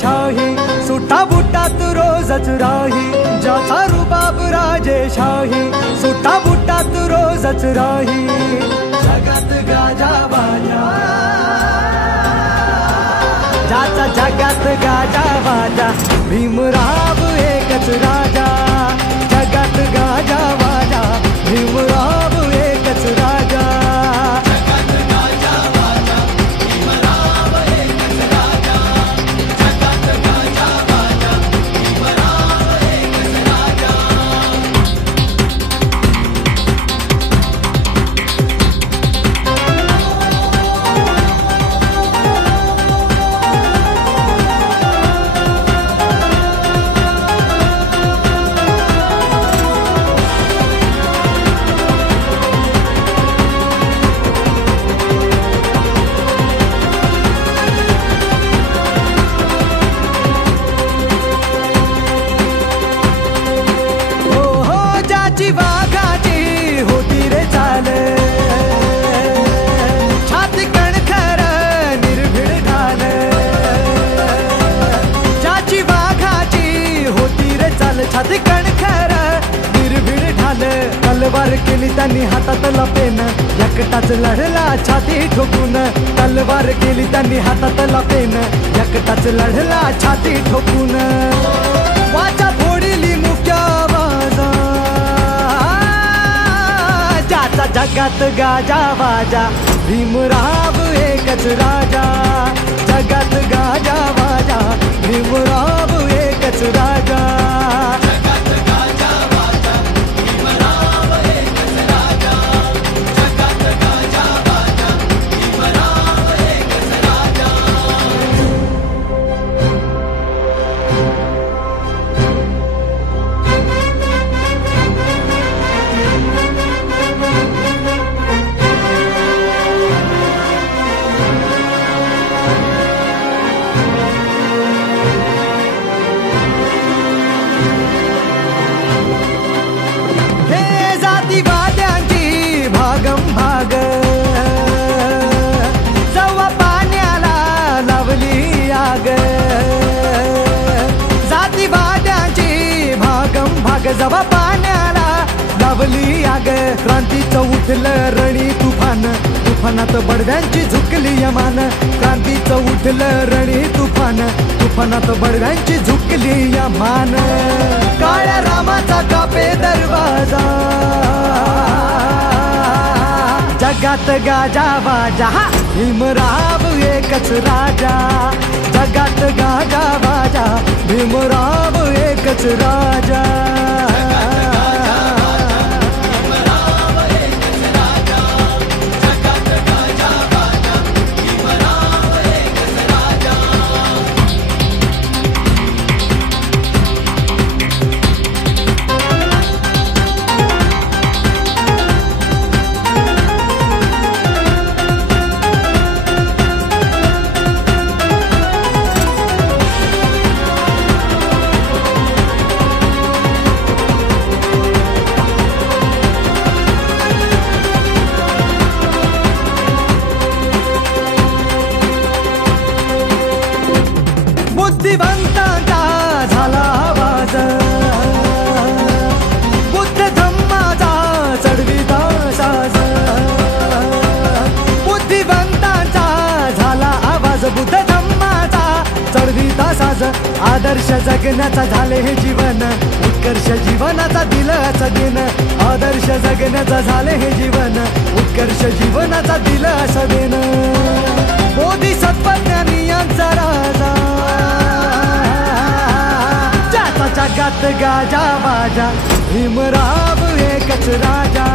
शाही, सुटा बुटात रोजच राही, ज्याचा रुबाब राजेशाही, सुटा बुटात रोजच राही. जगात गाजा बाजा, ज्याचा जगात गाजा बाजा, भीमराव एकच राजा. जगात गाजा बाजा, भीमराव एकच राजा. जगात गाजा बाजा, भीमराव एकच राजा. जगात गाजा बाजा, भीमराव एकच राजा. वाघाची होती रे चाल, छाती कणखर निर्भीड ढाल. ज्याची वाघाची होती रे चाल, छाती कणखर निर्भीड ढाल. तलवार केली त्यांनी हातातला पेन, एकटाच लढला छाती ठोकून. तलवार केली त्यांनी हातातला पेन, एकटाच लढला छाती ठोकून. वाचा फोडली मुक्या बाजा, जगात गाजा बाजा, भीमराव एकच राजा. जगात गाजा बाजा, भीमराव एकच राजा. जगात गाजा बाजा, भीमराव एकच राजा. जगात गाजा बाजा, भीमराव एकच राजा. जातीवाद्यांची भागम भाग, जवा पाण्याला लावली आग. जातीवाद्यांची भागम भाग, जवा पाण्याला लावली आग. क्रांतीचं उठलं रणी तुफान, तुफानात बडव्यांची झुकली यमान. क्रांतीचं उठलं रणी तुफान, तुफानात बडव्यांची झुकली यमान. काळ्या रामाचा कापे दरवाजा, जगात गाजा बाजा, भीमराव एकच राजा. जगात गाजा बाजा, भीमराव एकच राजा. भीमराव एकच राजा. जगात गाजा बाजा, भीमराव एकच राजा. बुद्धिवंतांचा झाला आवाज, बुद्ध धम्माचा चढविता साज. बुद्धिवंतांचा झाला आवाज, बुद्ध धम्माचा चढविता साज. आदर्श जगण्याचा झाले हे जीवन, उत्कर्ष जीवनाचा दिलच दिन. आदर्श जगण्याचा झाले हे जीवन, उत्कर्ष जीवनाचा दिलच दिन. बोधिसत्वज्ञानी यांचा राजा, जगात गाजा बाजा, भीमराव एकच राजा.